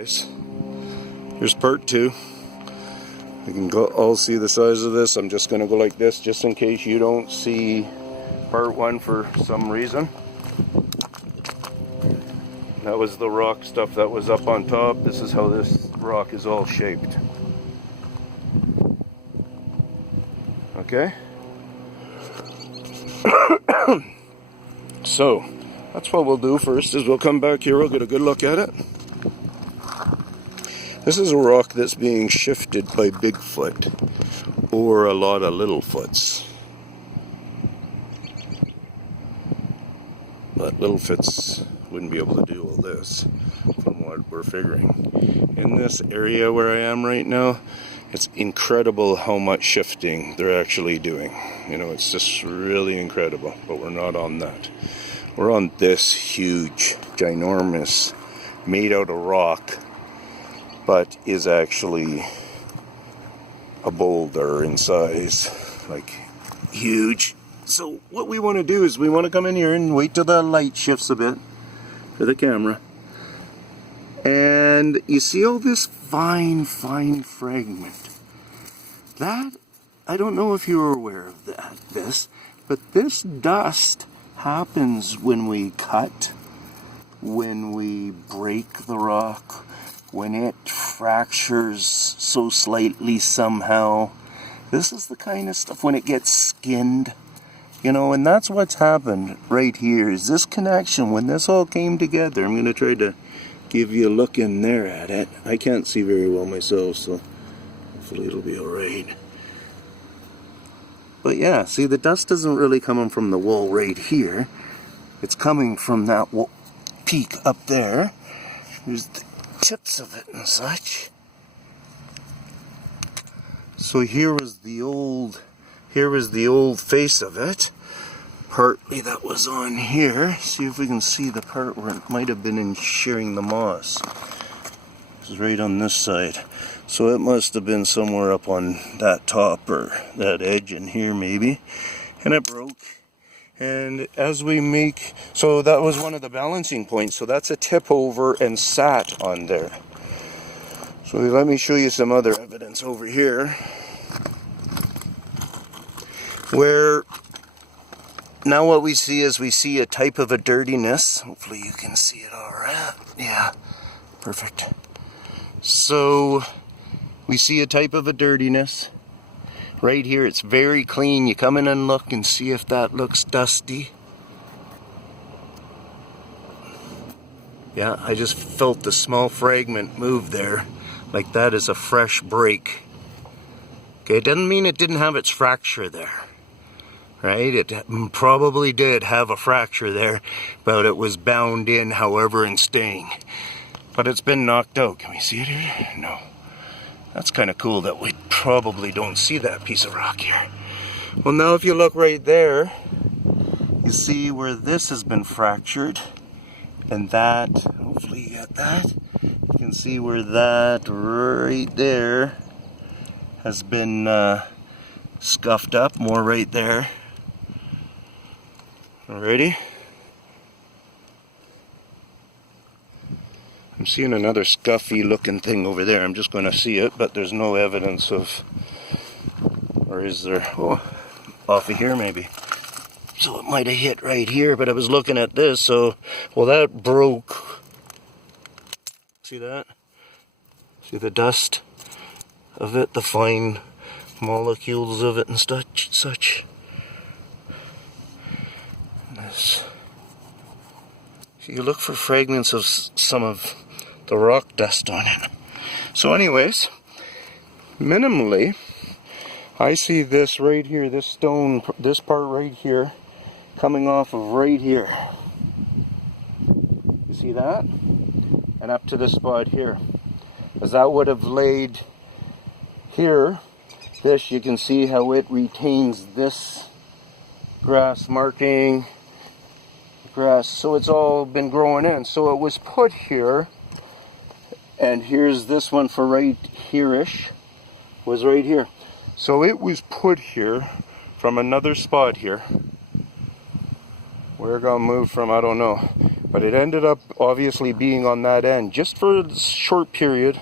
Guys, here's part 2. You can all see the size of this. I'm just going to go like this just in case you don't see part 1 for some reason. That was the rock stuff that was up on top. This is how this rock is all shaped. Okay? So, that's what we'll do first, is we'll come back here, we'll get a good look at it. This is a rock that's being shifted by Bigfoot, or a lot of Littlefoots. But Littlefoots wouldn't be able to do all this, from what we're figuring. In this area where I am right now, it's incredible how much shifting they're actually doing. You know, it's just really incredible, but we're not on that. We're on this huge, ginormous, made out of rock, but is actually a boulder in size, like huge. So what we want to do is we want to come in here and wait till the light shifts a bit for the camera. And you see all this fine fragment. That, I don't know if you were aware of this, but this dust happens when we cut, when we break the rock, when it fractures so slightly somehow. This is the kind of stuff when it gets skinned, you know, and that's what's happened right here, is this connection. When this all came together, I'm going to try to give you a look in there at it. I can't see very well myself, so hopefully it'll be alright. But yeah, see, the dust isn't really coming from the wall right here. It's coming from that peak up there. There's the tips of it and such. So here was the old face of it. Partly that was on here. See if we can see the part where it might have been in shearing the moss. This is right on this side. So it must have been somewhere up on that top or that edge in here maybe. And it broke. And as we make, so that was one of the balancing points. So that's a tip over and sat on there. So let me show you some other evidence over here. Where now what we see is we see a type of a dirtiness. Hopefully you can see it all right. Yeah, perfect. So we see a type of a dirtiness. Right here it's very clean. You come in and look and see if that looks dusty. Yeah, I just felt the small fragment move there. Like that is a fresh break. Okay, it doesn't mean it didn't have its fracture there. Right? It probably did have a fracture there, but it was bound in, however, and staying. But it's been knocked out. Can we see it here? No. That's kind of cool that we probably don't see that piece of rock here. Well, now if you look right there, you see where this has been fractured. And that, hopefully you got that. You can see where that right there has been scuffed up, more right there. Alrighty. I'm seeing another scuffy looking thing over there. I'm just going to see it, but there's no evidence of, or is there? Oh, off of here maybe. So it might have hit right here, but I was looking at this, so, well, that broke. See that? See the dust of it, the fine molecules of it and such. This. So you look for fragments of some of the rock dust on it. So anyways, minimally, I see this right here, this stone, this part right here, coming off of right here. You see that? And up to this spot here. As that would have laid here, this, you can see how it retains this grass marking, grass, so it's all been growing in. So it was put here, and here's this one for right here-ish, was right here. So it was put here from another spot here. Where it got moved from, I don't know. But it ended up obviously being on that end just for a short period.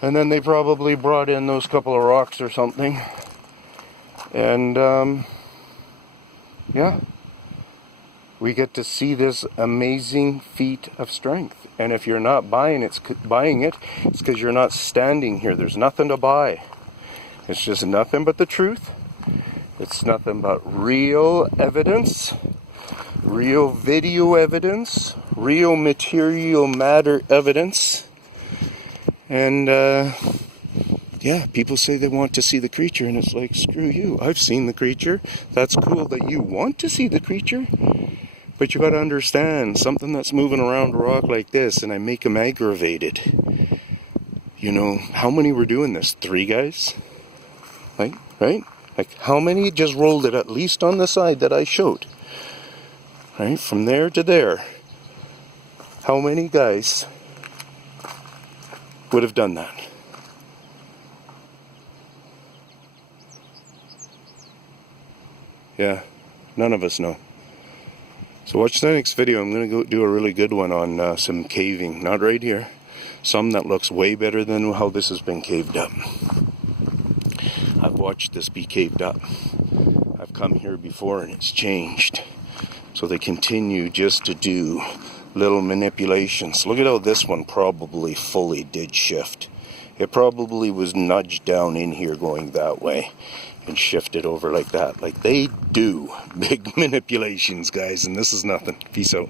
And then they probably brought in those couple of rocks or something. And yeah, we get to see this amazing feat of strength. And if you're not buying it, it's because you're not standing here. There's nothing to buy. It's just nothing but the truth. It's nothing but real evidence, real video evidence, real material matter evidence. And yeah, people say they want to see the creature, and it's like, screw you. I've seen the creature. That's cool that you want to see the creature. But you got to understand, something that's moving around a rock like this, and I make them aggravated. You know, how many were doing this? 3 guys? Right? Like, how many just rolled it at least on the side that I showed? Right? From there to there. How many guys would have done that? Yeah, none of us know. So watch the next video. I'm going to go do a really good one on some caving. Not right here. Some that looks way better than how this has been caved up. I've watched this be caved up. I've come here before and it's changed. So they continue just to do little manipulations. Look at how this one probably fully did shift. It probably was nudged down in here going that way and shifted over like that. Like, they do big manipulations, guys, and this is nothing. Peace out.